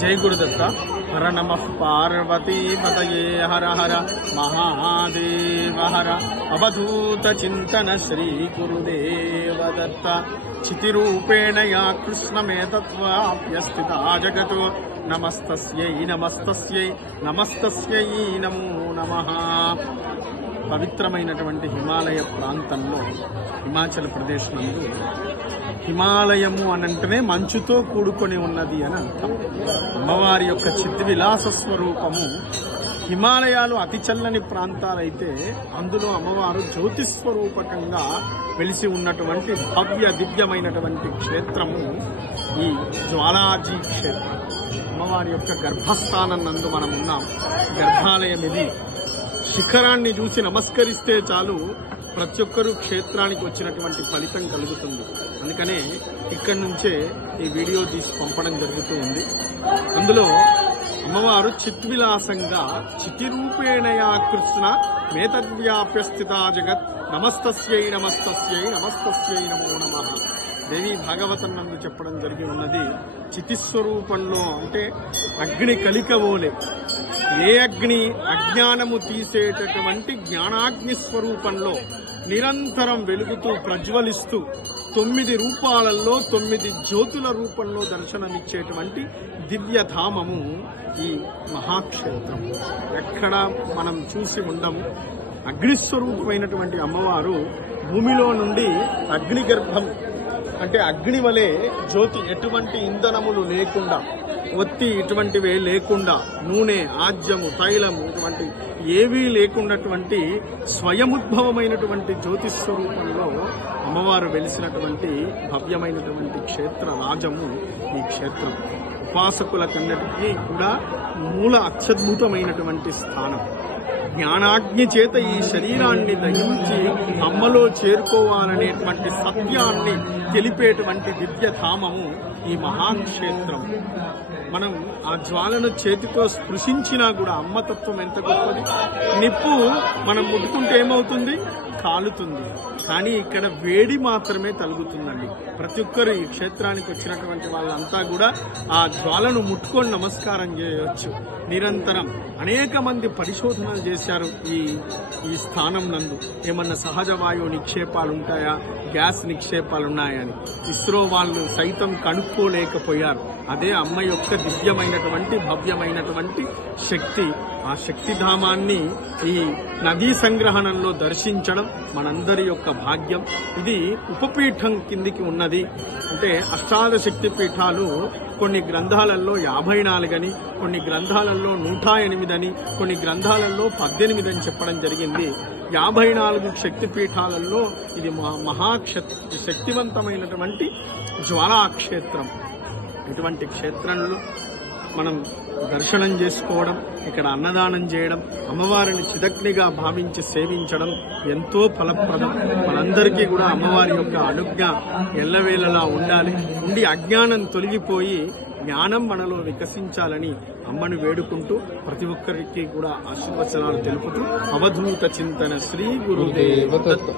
जय गुरुदत्त। हर नमः पार्वती पतये हर हर महादेव हर। अवधूत चिंतन श्री गुरुदेव दत्त। चितिरूपेण या कृष्णमेतत्वाप्यस्थिता जगतो नमस्तस्यै नमस्तस्यै नमस्तस्यै नमो नमः। పవిత్రమైనటువంటి హిమాలయ ప్రాంతంలో హిమాచల్ ప్రదేశ్ నందు హిమాలయము అనంటనే మంచుతో కూడుకొని ఉన్నది అని అర్థం. అమ్మవారి యొక్క చిద్విలాస స్వరూపము హిమాలయాలు అతి చల్లని ప్రాంతాలైతే అందులో అమ్మవారు జ్యోతిస్వరూపకంగా వెలిసి ఉన్నటువంటి భవ్య దివ్యమైనటువంటి క్షేత్రము ఈ జ్వాలాజీ క్షేత్రం. అమ్మవారి యొక్క గర్భస్థానం నందు మనం ఉన్నాం. గర్భాలయం ఇది. శిఖరాన్ని చూసి నమస్కరిస్తే చాలు ప్రతి ఒక్కరూ క్షేత్రానికి వచ్చినటువంటి ఫలితం కలుగుతుంది. అందుకనే ఇక్కడి నుంచే ఈ వీడియో తీసి పంపడం జరుగుతూ ఉంది. అందులో అమ్మవారు చిద్విలాసంగా చితిరూపేణయా కృష్ణ మేతద్వ్యాప్యస్థిత జగత్ నమస్తస్యై నమస్తస్యై నమస్తస్యై నమో నమః. దేవి భాగవతం నందు చెప్పడం జరిగి ఉన్నది. చితిస్వరూపంలో అంటే అగ్ని కలికవోలే. ఏ అగ్ని అజ్ఞానము తీసేటటువంటి జ్ఞానాగ్ని స్వరూపంలో నిరంతరం వెలుగుతూ ప్రజ్వలిస్తూ 9 రూపాలలో 9 జ్యోతుల రూపంలో దర్శనమిచ్చేటువంటి దివ్యధామము ఈ మహాక్షేత్రం. ఎక్కడ మనం చూసి ఉండము. అగ్నిస్వరూపమైనటువంటి అమ్మవారు భూమిలో నుండి అగ్ని గర్భం అంటే అగ్ని వలె జ్యోతి, ఎటువంటి ఇంధనములు లేకుండా, ఒత్తి ఇటువంటివే లేకుండా, నూనె, ఆజ్యము, తైలము ఇటువంటి ఏవీ లేకున్నటువంటి స్వయముద్భవమైనటువంటి జ్యోతిస్వరూపంలో అమ్మవారు వెలిసినటువంటి భవ్యమైనటువంటి క్షేత్ర రాజము ఈ క్షేత్రం. ఉపాసకులకన్నిటికీ కూడా మూల అత్యద్భుతమైనటువంటి స్థానం. జ్ఞానాగ్ని చేత ఈ శరీరాన్ని దహించి అమ్మలో చేరుకోవాలనేటువంటి సత్యాన్ని తెలిపేటువంటి దివ్యధామము ఈ మహాక్షేత్రం. మనం ఆ జ్వాలను చేతితో స్పృశించినా కూడా అమ్మతత్వం ఎంత గొప్పది. నిప్పు మనం ముట్టుకుంటే ఏమవుతుంది? కాలుతుంది. కానీ ఇక్కడ వేడి మాత్రమే తలుగుతుందండి. ప్రతి ఒక్కరు ఈ క్షేత్రానికి వచ్చినటువంటి వాళ్ళంతా కూడా ఆ జ్వాలను ముట్టుకొని నమస్కారం చేయవచ్చు. నిరంతరం అనేక మంది పరిశోధనలు చేశారు ఈ స్థానం నందు. ఏమన్నా సహజ వాయువు నిక్షేపాలు ఉంటాయా, గ్యాస్ నిక్షేపాలు ఉన్నాయని ఇస్రో వాళ్ళు సైతం కనుక్కోలేకపోయారు. అదే అమ్మ యొక్క దివ్యమైనటువంటి భవ్యమైనటువంటి శక్తి. ఆ శక్తిధామాన్ని ఈ నదీ సంగ్రహణంలో దర్శించడం మనందరి యొక్క భాగ్యం. ఇది ఉపపీఠం కిందికి ఉన్నది. అంటే అష్టాదశ శక్తి పీఠాలు కొన్ని గ్రంథాలలో 54 అని, కొన్ని గ్రంథాలలో 108 అని, కొన్ని గ్రంథాలలో 18 అని చెప్పడం జరిగింది. 54 శక్తిపీఠాలలో ఇది శక్తివంతమైనటువంటి జ్వాలాక్షేత్రం. ఇటువంటి క్షేత్రంలో మనం దర్శనం చేసుకోవడం, ఇక్కడ అన్నదానం చేయడం, అమ్మవారిని చిదగ్నిగా భావించి సేవించడం ఎంతో ఫలప్రదం. మనందరికీ కూడా అమ్మవారి యొక్క అనుజ్ఞ ఎల్లవేళలా ఉండి అజ్ఞానం తొలగిపోయి జ్ఞానం మనలో వికసించాలని అమ్మను వేడుకుంటూ ప్రతి ఒక్కరికి కూడా ఆశీర్వచనాలు తెలుపుతూ అవధూత చింతన శ్రీ గురుదేవ దత్త.